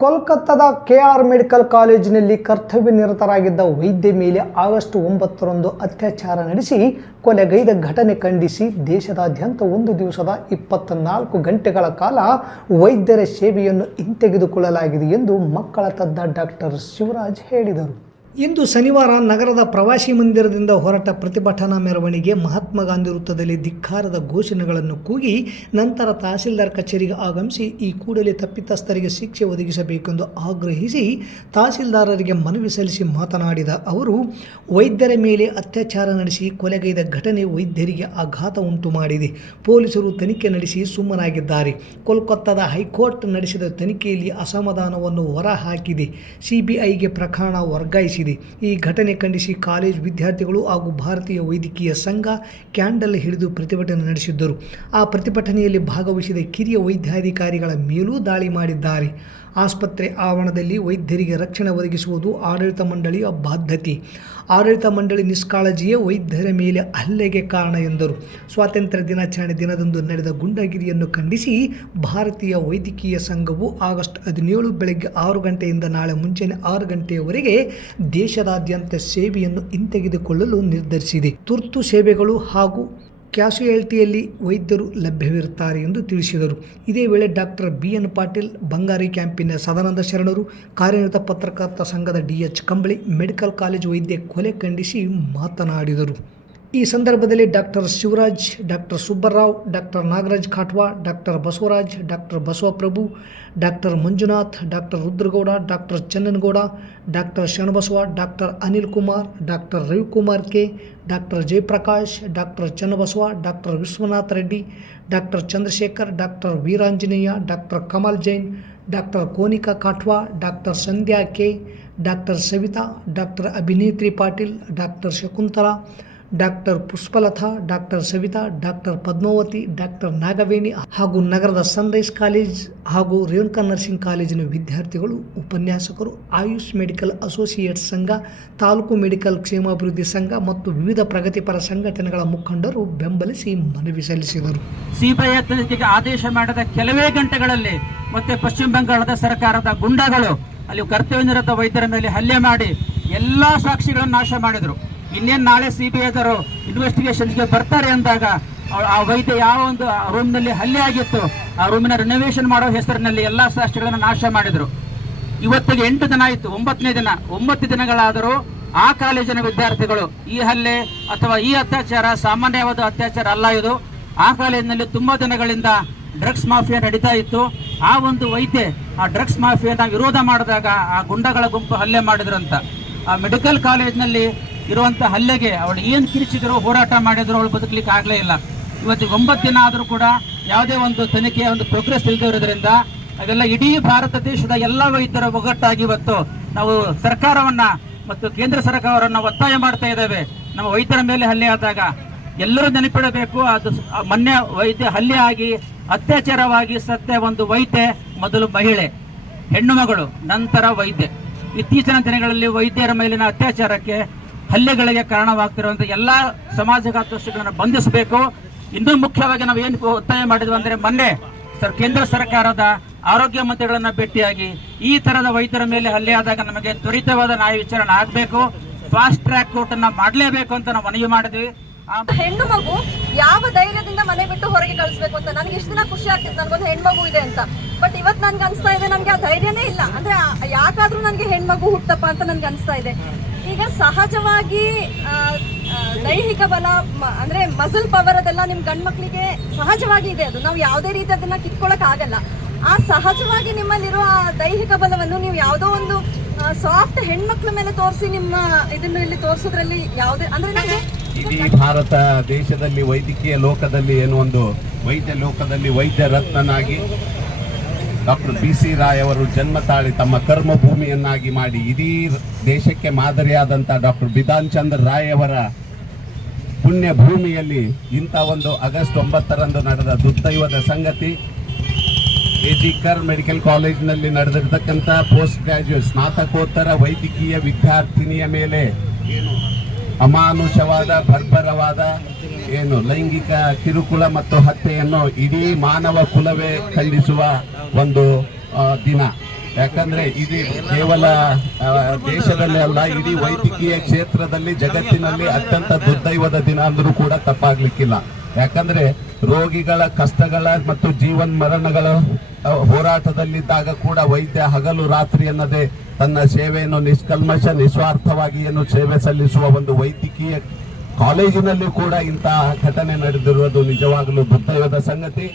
ಕೋಲ್ಕತ್ತಾದ K R medical ಕಾಲೇಜಿನಲ್ಲಿ ಕರ್ತವ್ಯ ನಿರತರಾಗಿದ್ದ ವೈದ್ಯ ಮೇಲೆ ಆಗಸ್ಟ್ 9ರಂದು ಅತ್ಯಾಚಾರ ನಡೆಸಿ ಕೊಲೆಗೈದ ಘಟನೆ ಖಂಡಿಸಿ ದೇಶದಾದ್ಯಂತ ಒಂದು ದಿವಸದ 24 ಗಂಟೆಗಳ ಕಾಲ ವೈದ್ಯರ ಸೇವೆಯನ್ನು ಹಿಂತೆಗೆದುಕೊಳ್ಳಲಾಗಿದೆ ಎಂದು ಮಕ್ಕಳ ತಜ್ಞ ಡಾಕ್ಟರ್ ಶಿವರಾಜ್ ಹೇಳಿದರು. ಇಂದು ಶನಿವಾರ ನಗರದ ಪ್ರವಾಸಿ ಮಂದಿರದಿಂದ ಹೊರಟ ಪ್ರತಿಭಟನಾ ಮೆರವಣಿಗೆ ಮಹಾತ್ಮ ಗಾಂಧಿ ವೃತ್ತದಲ್ಲಿ ಧಿಕ್ಕಾರದ ಘೋಷಣೆಗಳನ್ನು ಕೂಗಿ ನಂತರ ತಹಸೀಲ್ದಾರ್ ಕಚೇರಿಗೆ ಆಗಮಿಸಿ ಈ ಕೂಡಲೇ ತಪ್ಪಿತಸ್ಥರಿಗೆ ಶಿಕ್ಷೆ ಒದಗಿಸಬೇಕೆಂದು ಆಗ್ರಹಿಸಿ ತಹಸೀಲ್ದಾರರಿಗೆ ಮನವಿ ಸಲ್ಲಿಸಿ ಮಾತನಾಡಿದ ಅವರು, ವೈದ್ಯರ ಮೇಲೆ ಅತ್ಯಾಚಾರ ನಡೆಸಿ ಕೊಲೆಗೈದ ಘಟನೆ ವೈದ್ಯರಿಗೆ ಆಘಾತ ಉಂಟು ಮಾಡಿದೆ. ಪೊಲೀಸರು ತನಿಖೆ ನಡೆಸಿ ಸುಮ್ಮನಾಗಿದ್ದಾರೆ. ಕೋಲ್ಕತ್ತಾದ ಹೈಕೋರ್ಟ್ ನಡೆಸಿದ ತನಿಖೆಯಲ್ಲಿ ಅಸಮಾಧಾನವನ್ನು ಹೊರಹಾಕಿದೆ. ಸಿಬಿಐಗೆ ಪ್ರಕರಣ ವರ್ಗಾಯಿಸಿದೆ. ಈ ಘಟನೆ ಖಂಡಿಸಿ ಕಾಲೇಜು ವಿದ್ಯಾರ್ಥಿಗಳು ಹಾಗೂ ಭಾರತೀಯ ವೈದ್ಯಕೀಯ ಸಂಘ ಕ್ಯಾಂಡಲ್ ಹಿಡಿದು ಪ್ರತಿಭಟನೆ ನಡೆಸಿದ್ದರು. ಆ ಪ್ರತಿಭಟನೆಯಲ್ಲಿ ಭಾಗವಹಿಸಿದ ಕಿರಿಯ ವೈದ್ಯಾಧಿಕಾರಿಗಳ ಮೇಲೂ ದಾಳಿ ಮಾಡಿದ್ದಾರೆ. ಆಸ್ಪತ್ರೆ ಆವರಣದಲ್ಲಿ ವೈದ್ಯರಿಗೆ ರಕ್ಷಣೆ ಒದಗಿಸುವುದು ಆಡಳಿತ ಮಂಡಳಿಯ ಬಾಧ್ಯತೆ. ಆಡಳಿತ ಮಂಡಳಿ ನಿಷ್ಕಾಳಜಿಯೇ ವೈದ್ಯರ ಮೇಲೆ ಹಲ್ಲೆಗೆ ಕಾರಣ ಎಂದರು. ಸ್ವಾತಂತ್ರ್ಯ ದಿನಾಚರಣೆ ದಿನದಂದು ನಡೆದ ಗುಂಡಾಗಿರಿಯನ್ನು ಖಂಡಿಸಿ ಭಾರತೀಯ ವೈದ್ಯಕೀಯ ಸಂಘವು ಆಗಸ್ಟ್ 17 ಬೆಳಗ್ಗೆ 6 ಗಂಟೆಯಿಂದ ನಾಳೆ ಮುಂಜಾನೆ 6 ಗಂಟೆಯವರೆಗೆ ದೇಶದಾದ್ಯಂತ ಸೇವೆಯನ್ನು ಹಿಂತೆಗೆದುಕೊಳ್ಳಲು ನಿರ್ಧರಿಸಿದೆ. ತುರ್ತು ಸೇವೆಗಳು ಹಾಗೂ ಕ್ಯಾಶುಯಾಲಿಟಿಯಲ್ಲಿ ವೈದ್ಯರು ಲಭ್ಯವಿರುತ್ತಾರೆ ಎಂದು ತಿಳಿಸಿದರು. ಇದೇ ವೇಳೆ ಡಾಕ್ಟರ್ BN ಪಾಟೀಲ್, ಬಂಗಾರಿ ಕ್ಯಾಂಪಿನ ಸದಾನಂದ ಶರಣರು, ಕಾರ್ಯನಿರತ ಪತ್ರಕರ್ತರ ಸಂಘದ DH ಕಂಬಳಿ, ಮೆಡಿಕಲ್ ಕಾಲೇಜು ವೈದ್ಯ ಕೊಲೆ ಖಂಡಿಸಿ ಮಾತನಾಡಿದರು. ಈ ಸಂದರ್ಭದಲ್ಲಿ doctor Shivaraj, doctor Subbarao, doctor Nagaraj Khatwa, doctor Basavaraj, doctor Basavaprabhu, doctor Manjunath, doctor Rudragouda, doctor Channanagouda, doctor Sharanabasava, doctor Anil Kumar, doctor Ravikumar K, doctor Jayaprakash, doctor Channabasava, doctor Vishwanath Reddy, doctor Chandrashekhar, doctor Veeranjaneya, doctor Kamal Jain, doctor Konika Katwa, doctor Sandhya K, doctor Savita, doctor Abhinetri Patil, doctor Shakuntala, doctor Pushpalata, doctor Savita, doctor Padmavati, doctor Nagaveni ಹಾಗೂ ನಗರದ Sunrise college ಹಾಗೂ Renuka nursing ಕಾಲೇಜಿನ ವಿದ್ಯಾರ್ಥಿಗಳು, ಉಪನ್ಯಾಸಕರು, AYUSH medical associates ಸಂಘ, taluk medical ಕ್ಷೇಮಾಭಿವೃದ್ಧಿ ಸಂಘ ಮತ್ತು ವಿವಿಧ ಪ್ರಗತಿಪರ ಸಂಘಟನೆಗಳ ಮುಖಂಡರು ಬೆಂಬಲಿಸಿ ಮನವಿ ಸಲ್ಲಿಸಿದರು. ಸಿಬಿಐ ತನಿಖೆಗೆ ಆದೇಶ ಮಾಡಿದ ಕೆಲವೇ ಗಂಟೆಗಳಲ್ಲಿ ಮತ್ತೆ ಪಶ್ಚಿಮ ಬಂಗಾಳದ ಸರ್ಕಾರದ ಗುಂಡಾಗಳು ಅಲ್ಲಿ ಕರ್ತವ್ಯ ನಿರತ ವೈದ್ಯರ ಮೇಲೆ ಹಲ್ಲೆ ಮಾಡಿ ಎಲ್ಲಾ ಸಾಕ್ಷಿಗಳನ್ನು ನಾಶ ಮಾಡಿದರು. ಇನ್ನೇನು ನಾಳೆ ಸಿಬಿಐದವರು ಇನ್ವೆಸ್ಟಿಗೇಷನ್ಸ್ಗೆ ಬರ್ತಾರೆ ಅಂದಾಗ ಆ ವೈದ್ಯ ಯಾವ ಒಂದು ರೂಮ್ನಲ್ಲಿ ಹಲ್ಲೆ ಆಗಿತ್ತು ಆ ರೂಮಿನ ರಿನೋವೇಷನ್ ಮಾಡೋ ಹೆಸರಿನಲ್ಲಿ ಎಲ್ಲ ಸಾಕ್ಷಿಗಳನ್ನು ನಾಶ ಮಾಡಿದರು. ಇವತ್ತಿಗೆ 8 ದಿನ ಆಯಿತು, 9ನೇ ದಿನ. 9 ದಿನಗಳಾದರೂ ಆ ಕಾಲೇಜಿನ ವಿದ್ಯಾರ್ಥಿಗಳು ಈ ಹಲ್ಲೆ ಅಥವಾ ಈ ಅತ್ಯಾಚಾರ ಸಾಮಾನ್ಯವಾದ ಅತ್ಯಾಚಾರ ಅಲ್ಲ, ಇದು ಆ ಕಾಲೇಜಿನಲ್ಲಿ ತುಂಬಾ ದಿನಗಳಿಂದ ಡ್ರಗ್ಸ್ ಮಾಫಿಯಾ ನಡೀತಾ ಇತ್ತು. ಆ ಒಂದು ವೈದ್ಯ ಆ ಡ್ರಗ್ಸ್ ಮಾಫಿಯಾದ ವಿರೋಧ ಮಾಡಿದಾಗ ಆ ಗುಂಡಗಳ ಗುಂಪು ಹಲ್ಲೆ ಮಾಡಿದ್ರಂತ. ಆ ಮೆಡಿಕಲ್ ಕಾಲೇಜ್ನಲ್ಲಿ ಇರುವಂಥ ಹಲ್ಲೆಗೆ ಅವಳು ಏನು ಕಿರಿಚಿದ್ರು, ಹೋರಾಟ ಮಾಡಿದ್ರು, ಅವಳು ಬದುಕಲಿಕ್ಕೆ ಆಗಲೇ ಇಲ್ಲ. ಇವತ್ತಿಗೆ 9 ದಿನ ಆದರೂ ಕೂಡ ಯಾವುದೇ ಒಂದು ತನಿಖೆಯ ಒಂದು ಪ್ರೋಗ್ರೆಸ್ ಇಲ್ಲದಿರೋದ್ರಿಂದ ಅವೆಲ್ಲ ಇಡೀ ಭಾರತ ದೇಶದ ಎಲ್ಲ ವೈದ್ಯರ ಒಗ್ಗಟ್ಟಾಗಿ ಇವತ್ತು ನಾವು ಸರ್ಕಾರವನ್ನ ಮತ್ತು ಕೇಂದ್ರ ಸರ್ಕಾರವನ್ನು ಒತ್ತಾಯ ಮಾಡ್ತಾ ಇದ್ದೇವೆ. ನಮ್ಮ ವೈದ್ಯರ ಮೇಲೆ ಹಲ್ಲೆ ಆದಾಗ ಎಲ್ಲರೂ ನೆನಪಿಡಬೇಕು, ಅದು ಮೊನ್ನೆ ವೈದ್ಯ ಹಲ್ಲೆ ಆಗಿ ಅತ್ಯಾಚಾರವಾಗಿ ಸತ್ಯ ಒಂದು ವೈದ್ಯ ಮೊದಲು ಮಹಿಳೆ, ಹೆಣ್ಣು ಮಗಳು, ನಂತರ ವೈದ್ಯ. ಇತ್ತೀಚಿನ ದಿನಗಳಲ್ಲಿ ವೈದ್ಯರ ಮೇಲಿನ ಅತ್ಯಾಚಾರಕ್ಕೆ ಹಲ್ಲೆಗಳಿಗೆ ಕಾರಣವಾಗ್ತಿರುವಂಥ ಎಲ್ಲ ಸಮಾಜಘಾತುಗಳನ್ನು ಬಂಧಿಸಬೇಕು. ಇನ್ನೂ ಮುಖ್ಯವಾಗಿ ನಾವು ಏನು ಒತ್ತಾಯ ಮಾಡಿದ್ವಿ ಅಂದರೆ, ಮೊನ್ನೆ ಕೇಂದ್ರ ಸರ್ಕಾರದ ಆರೋಗ್ಯ ಮಂತ್ರಿಗಳನ್ನ ಭೇಟಿಯಾಗಿ ಈ ತರದ ವೈದ್ಯರ ಮೇಲೆ ಹಲ್ಲೆ ಆದಾಗ ನಮಗೆ ತ್ವರಿತವಾದ ನ್ಯಾಯ ವಿಚಾರಣೆ ಆಗಬೇಕು, ಫಾಸ್ಟ್ ಟ್ರ್ಯಾಕ್ ಕೋರ್ಟ್ ಅನ್ನ ಮಾಡಲೇಬೇಕು ಅಂತ ನಾವು ಮನವಿ ಮಾಡಿದ್ವಿ. ಹೆಣ್ಣು ಮಗು ಯಾವ ಧೈರ್ಯದಿಂದ ಮನೆ ಬಿಟ್ಟು ಹೊರಗೆ ಕಳಿಸ್ಬೇಕು ಅಂತ ನನಗೆ ಇಷ್ಟು ದಿನ ಖುಷಿ ಆಗ್ತಿತ್ತು, ನನಗೊಂದು ಹೆಣ್ಮಗು ಇದೆ ಅಂತ. ಬಟ್ ಇವತ್ತು ನನ್ಗೆ ಅನಿಸ್ತಾ ಇದೆ ನನಗೆ ಆ ಧೈರ್ಯನೇ ಇಲ್ಲ. ಅಂದ್ರೆ ಯಾಕಾದ್ರೂ ನನಗೆ ಹೆಣ್ಮಗು ಹುಟ್ಟಪ್ಪ ಅಂತ ನನ್ಗೆ ಅನಿಸ್ತಾ ಇದೆ. ಈಗ ಸಹಜವಾಗಿ ದೈಹಿಕ ಬಲ ಅಂದ್ರೆ ಮಸಲ್ ಪವರ್ ಅದೆಲ್ಲ ನಿಮ್ ಗಂಡ್ಮಕ್ಳಿಗೆ ಸಹಜವಾಗಿ ಇದೆ. ಅದು ನಾವು ಯಾವುದೇ ರೀತಿ ಅದನ್ನ ಕಿತ್ಕೊಳಕ್ ಆಗಲ್ಲ. ಆ ಸಹಜವಾಗಿ ನಿಮ್ಮಲ್ಲಿರುವ ದೈಹಿಕ ಬಲವನ್ನು ನೀವು ಯಾವುದೋ ಒಂದು ಸಾಫ್ಟ್ ಹೆಣ್ಮಕ್ಳ ಮೇಲೆ ತೋರಿಸಿ ನಿಮ್ಮ ಇದನ್ನ ಇಲ್ಲಿ ತೋರಿಸೋದ್ರಲ್ಲಿ ಯಾವುದೇ ಅಂದ್ರೆ ನನಗೆ ಇಡೀ ಭಾರತ ದೇಶದಲ್ಲಿ ವೈದ್ಯಕೀಯ ಲೋಕದಲ್ಲಿ ಏನು ಒಂದು ವೈದ್ಯ ಲೋಕದಲ್ಲಿ ವೈದ್ಯ ರತ್ನನಾಗಿ ಡಾಕ್ಟರ್ BC ರಾಯ್ ಅವರು ಜನ್ಮ ತಾಳಿ ತಮ್ಮ ಕರ್ಮಭೂಮಿಯನ್ನಾಗಿ ಮಾಡಿ ಇಡೀ ದೇಶಕ್ಕೆ ಮಾದರಿಯಾದಂಥ ಡಾಕ್ಟರ್ ಬಿಧಾನ್ ಚಂದ್ರ ರಾಯ್ ಅವರ ಪುಣ್ಯ ಭೂಮಿಯಲ್ಲಿ ಇಂಥ ಒಂದು ಆಗಸ್ಟ್ 9ರಂದು ನಡೆದ ದುರ್ದೈವದ ಸಂಗತಿ AG ಕರ್ ಮೆಡಿಕಲ್ ಕಾಲೇಜಿನಲ್ಲಿ ನಡೆದಿರ್ತಕ್ಕಂಥ ಪೋಸ್ಟ್ ಗ್ರಾಜ್ಯುಯೇಟ್ ಸ್ನಾತಕೋತ್ತರ ವೈದ್ಯಕೀಯ ವಿದ್ಯಾರ್ಥಿನಿಯ ಮೇಲೆ ಅಮಾನುಷವಾದ ಬರ್ಬರವಾದ ಲೈಂಗಿಕ ಕಿರುಕುಳ ಮತ್ತು ಹತ್ಯೆಯನ್ನು ಇಡೀ ಮಾನವ ಕುಲವೇ ಖಂಡಿಸುವ ಒಂದು ದಿನ. ಯಾಕಂದ್ರೆ ಇದು ಕೇವಲ ದೇಶದಲ್ಲೇ ಅಲ್ಲ, ಇಡೀ ವೈದ್ಯಕೀಯ ಕ್ಷೇತ್ರದಲ್ಲಿ ಜಗತ್ತಿನಲ್ಲಿ ಅತ್ಯಂತ ದುರ್ದೈವದ ದಿನ ಅಂದ್ರೂ ಕೂಡ ತಪ್ಪಾಗ್ಲಿಕ್ಕಿಲ್ಲ. ಯಾಕಂದ್ರೆ ರೋಗಿಗಳ ಕಷ್ಟಗಳ ಮತ್ತು ಜೀವನ್ ಮರಣಗಳ ಹೋರಾಟದಲ್ಲಿದ್ದಾಗ ಕೂಡ ವೈದ್ಯ ಹಗಲು ರಾತ್ರಿ ಅನ್ನದೇ ತನ್ನ ಸೇವೆಯನ್ನು ನಿಷ್ಕಲ್ಮಶ ನಿಸ್ವಾರ್ಥವಾಗಿ ಏನು ಸೇವೆ ಸಲ್ಲಿಸುವ ಒಂದು ವೈದ್ಯಕೀಯ ಕಾಲೇಜಿನಲ್ಲಿ ಕೂಡ ಇಂತಹ ಘಟನೆ ನಡೆದಿರುವುದು ನಿಜವಾಗಲೂ ದುರ್ದೈವದ ಸಂಗತಿ.